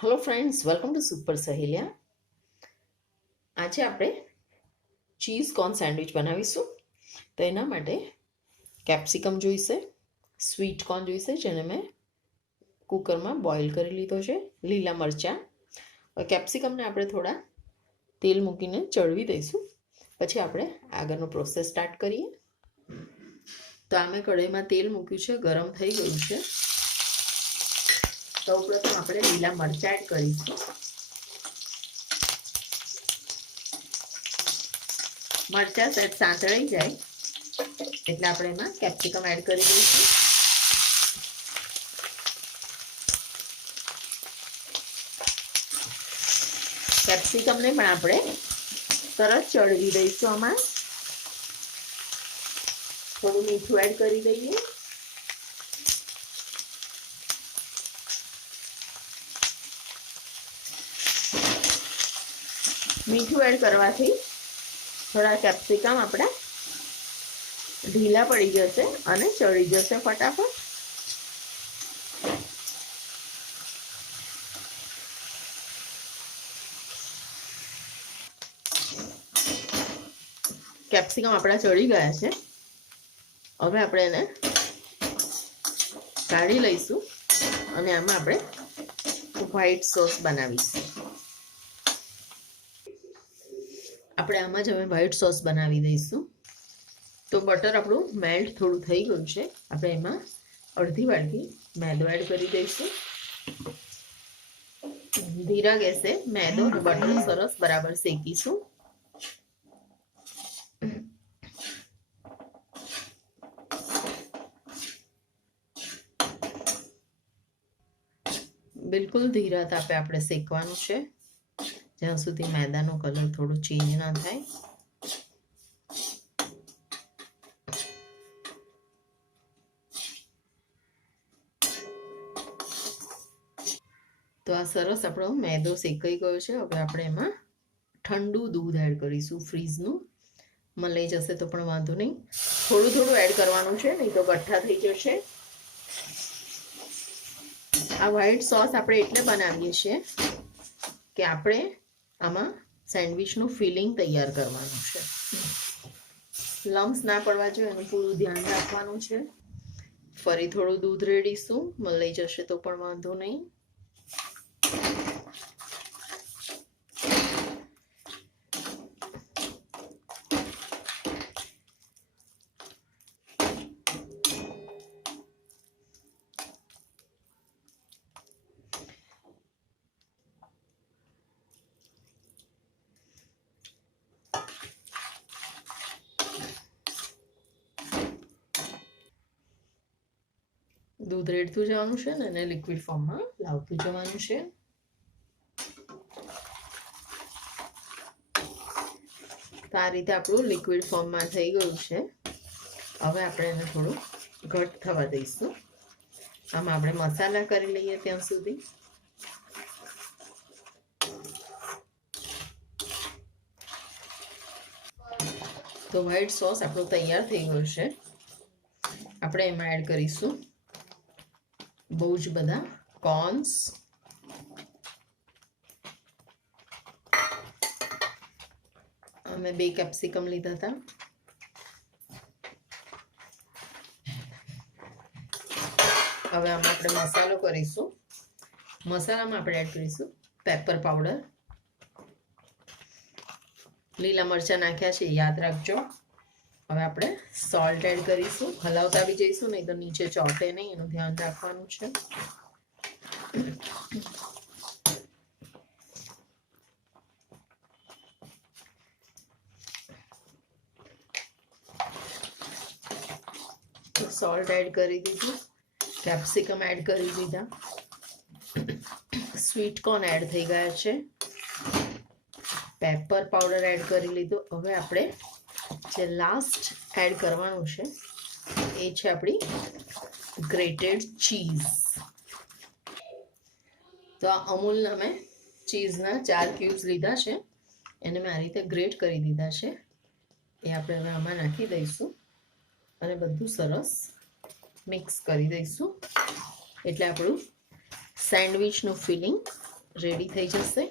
Hello friends, welcome to super Saheliya. આજે આપણે cheese corn sandwich બનાવીશું. તો એના માટે કેપ્સિકમ જોઈશે, સ્વીટ કોર્ન જોઈશે, જેને મેં કુકરમાં બોઇલ કરી લીધો છે, લીલા મરચાં. કેપ્સિકમને આપણે થોડા તેલ મૂકીને ચડવી દઈશું. પછી આપણે આગળનો પ્રોસેસ સ્ટાર્ટ કરીએ. તો આમે કઢાઈમાં તેલ મૂક્યું છે, ગરમ થઈ ગયું છે. સૌપ્રથમ આપણે લીલા મરચાં એડ કરીશું. મરચાં સેટ સાંતળાઈ જાય એટલે આપણે એમાં કેપ્સિકમ એડ કરી દઈશું. કેપ્સિકમને પણ આપણે તરત ચડવી દઈશું. આમાં થોડું મીઠું એડ કરી દઈએ. મીઠું એડ કરવાથી થોડા કેપ્સિકમ આપણા ઢીલા પડી જશે અને ચડી જશે ફટાફટ. કેપ્સિકમ આપણા ચડી ગયા છે. હવે આપણે એને કાઢી લઈશું અને આમાં આપણે વ્હાઈટ સોસ બનાવીશું. આપણે આમાં જ હવે વ્હાઈટ સોસ બનાવી દઈશું. તો બટર આપણું મેલ્ટ થોડું થઈ ગયું છે. આપણે એમાં અડધી વાટકી મેદો એડ કરી દઈશું. ધીરા ગેસે મેદો અને બટર સરસ બરાબર શેકીશું. બિલકુલ ધીરા તાપે આપણે શેકવાનું છે, જ્યાં સુધી મેદાનો કલર થોડો ચેન્જ ના થાય. તો આ સરસ આપણો મેદો શેકાઈ ગયો છે. હવે આપણે એમાં ઠંડુ દૂધ એડ કરીશું, ફ્રીજનું. મલાઈ જશે તો પણ વાંધો નહીં, થોડું થોડું એડ કરવાનું છે, નહીં તો ગઠ્ઠા થઈ જશે. આ વ્હાઈટ સોસ આપણે એટલે બનાવીએ છીએ કે આપણે આમાં સેન્ડવિચનું ફિલિંગ તૈયાર કરવાનું છે. લમ્સ ના પડવા જોઈએ એનું પૂરું ધ્યાન રાખવાનું છે. ફરી થોડું દૂધ રેડીશું, મલાઈ જશે તો પણ વાંધો નહીં. દૂધ રેડતું જવાનું છે ને એને લિક્વિડ ફોર્મમાં લાવતું જવાનું છે. તો આ રીતે આપણું લિક્વિડ ફોર્મમાં થઈ ગયું છે. હવે આપણે એને થોડું ઘટ થવા દઈશું. આમાં આપણે મસાલા કરી લઈએ ત્યાં સુધી. તો વ્હાઈટ સોસ આપણો તૈયાર થઈ ગયો છે. આપણે એમાં એડ કરીશું બહુ જ બધા કોર્ન્સ. અમે 2 કેપ્સિકમ લીધા હતા. હવે આમાં આપણે મસાલો કરીશું. મસાલામાં આપણે એડ કરીશું પેપર પાવડર. લીલા મરચાં નાખ્યા છે, યાદ રાખજો. હવે આપણે સોલ્ટ એડ કરીશું. હલાવતા બી જઈશું, નહીં તો નીચે ચોંટે નહીં, એનું ધ્યાન રાખવાનું છે. સોલ્ટ એડ કરી દીધું, કેપ્સિકમ એડ કરી દીધા, સ્વીટ કોર્ન એડ થઈ ગયા છે, પેપર પાવડર એડ કરી લીધું. હવે આપણે જે લાસ્ટ એડ કરવાનું છે એ છે આપણી ગ્રેટેડ ચીઝ. તો આ અમૂલના મેં ચીઝના 4 ક્યુબ્સ લીધા છે, એને મેં આ રીતે ગ્રેટ કરી દીધા છે. એ આપણે હવે આમાં નાખી દઈશું અને બધું સરસ મિક્સ કરી દઈશું. એટલે આપણું સેન્ડવિચનું ફિલિંગ રેડી થઈ જશે.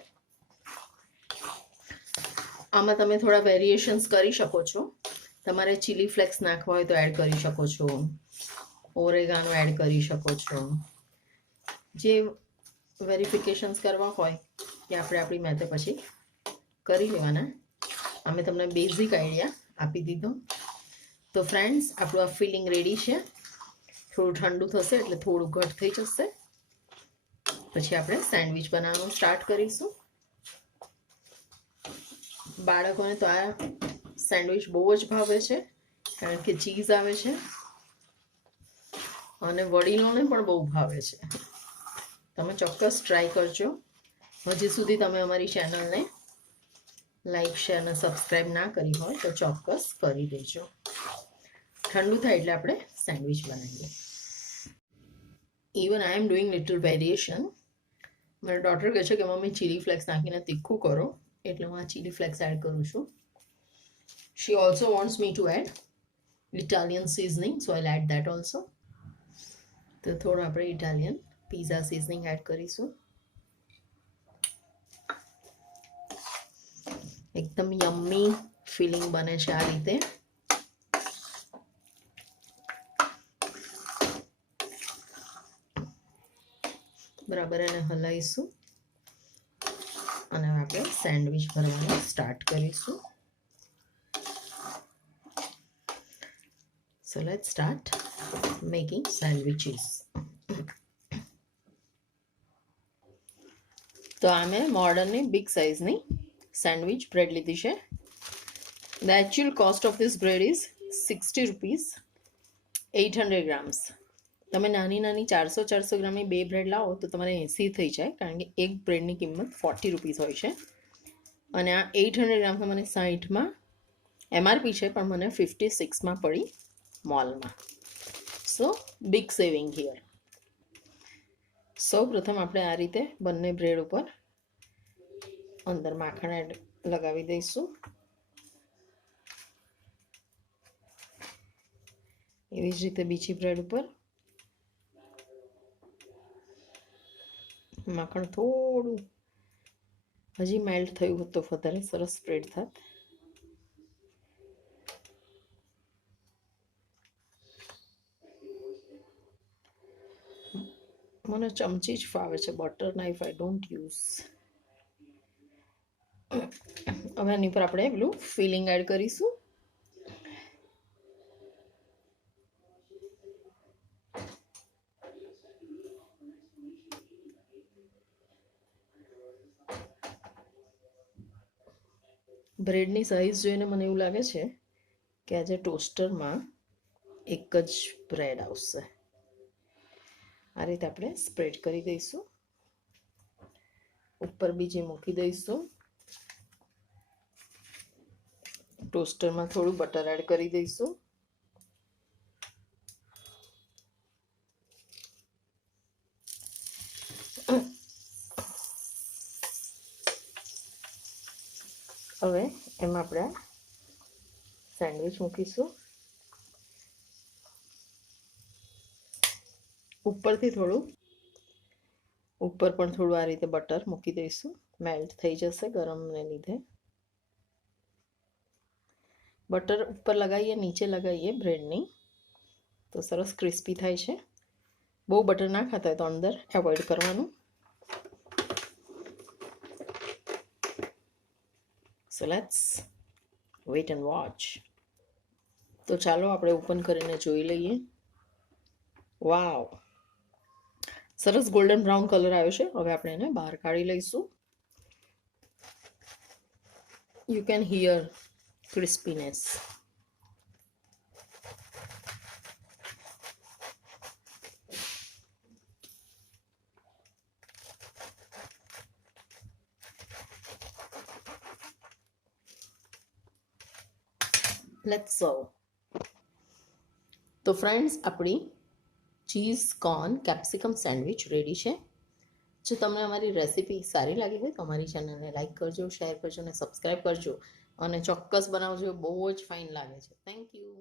આમાં તમે થોડા વેરિએશન્સ કરી શકો છો. તમારે ચીલી ફ્લેક્સ નાખવા હોય તો એડ કરી શકો છો, ઓરેગાનો એડ કરી શકો છો. જે વેરિફિકેશન્સ કરવા હોય કે આપણે આપણી મેથે પછી કરી લેવાના. અમે તમને બેઝિક આઈડિયા આપી દીધો. તો ફ્રેન્ડ્સ, આપણું આ ફિલિંગ રેડી છે. થોડું ઠંડુ થશે એટલે થોડું ઘટ થઈ જશે. પછી આપણે સેન્ડવિચ બનાવવાનું સ્ટાર્ટ કરીશું. બાળકોને તો આ સેન્ડવિચ બહુ જ ભાવે છે, કારણ કે ચીઝ આવે છે, અને વડીલોને પણ બહુ ભાવે છે. તમે ચોક્કસ ટ્રાય કરજો. હજી સુધી તમે અમારી ચેનલને લાઈક, શેર અને સબસ્ક્રાઈબ ના કરી હોય તો ચોક્કસ કરી દેજો. ઠંડુ થાય એટલે આપણે સેન્ડવિચ બનાવીએ. Even I am doing little variation. મારા ડોટર કહે છે કે મમ્મી ચીલી ફ્લેક્સ નાખીને તીખું કરો, એટલે હું આ ચીલી ફ્લેક્સ એડ કરું છું. She also wants me to add Italian seasoning, so I'll add that also. તો થોડું આપણે ઇટાલિયન પિઝા સિઝનિંગ એડ કરીશું. એકદમ યમ્મી ફિલિંગ બને છે આ રીતે. બરાબર એને હલાવીશું અને આપણે સેન્ડવિચ ભરવાનું સ્ટાર્ટ કરીશું. So let's start making sandwiches. તો આમે મોડર્નની બિગ સાઇઝની સેન્ડવિચ બ્રેડ લીધી છે. The actual cost of this bread is 60 rupees, 800 grams. તમે નાની નાની 400 ગ્રામની બે બ્રેડ લાવો તો તમારે 80 થઈ જાય, કારણ કે એક બ્રેડની કિંમત 40 રૂપીસ હોય છે. અને આ 800 ગ્રામ મને 60માં MRP છે, પણ મને 56માં પડી મોલમાં. સો બિગ સેવિંગ હિયર. સૌ પ્રથમ આપણે આ રીતે બંને બ્રેડ ઉપર અંદર માખણ એડ લગાવી દઈશું. એવી જ રીતે બીજી બ્રેડ ઉપર માખણ થોડું હજી મેલ્ટ થયું હોત તો વધારે સરસ સ્પ્રેડ થાત. મને ચમચી જ ફાવે છે, butter knife I don't use. હવે આની પર આપણે પેલું ફિલિંગ એડ કરીશું. બ્રેડની સાઈઝ જોઈને મને એવું લાગે છે કે આજે ટોસ્ટરમાં એક જ બ્રેડ આવશે. આ રીતે આપણે સ્પ્રેડ કરી દઈશું. ઉપર બીજી મૂકી દઈશું. ટોસ્ટરમાં થોડું બટર એડ કરી દઈશું. હવે એમાં આપણે સેન્ડવિચ મૂકીશું. ઉપરથી થોડું ઉપર પણ થોડું આ રીતે બટર મૂકી દઈશું. મેલ્ટ થઈ જશે ગરમને લીધે. બટર ઉપર લગાવીએ, નીચે લગાવીએ બ્રેડની તો સરસ ક્રિસ્પી થાય છે. બહુ બટર ના ખાતા હોય તો અંદર એવોઇડ કરવાનું. So let's wait and watch. તો ચાલો આપણે ઓપન કરીને જોઈ લઈએ. વાવ, સરસ ગોલ્ડન બ્રાઉન કલર આવ્યો છે. હવે આપણે એને બહાર કાઢી લઈશું. You can hear crispiness. Let's serve. તો ફ્રેન્ડ્સ, આપણી cheese corn capsicum sandwich ready છે. જો તમને અમારી રેસીપી સારી લાગી હોય તો અમારી ચેનલને લાઈક કરજો, શેર કરજો અને સબસ્ક્રાઈબ કરજો. અને ચોક્કસ બનાવજો, બહુ જ ફાઇન લાગે છે. Thank you.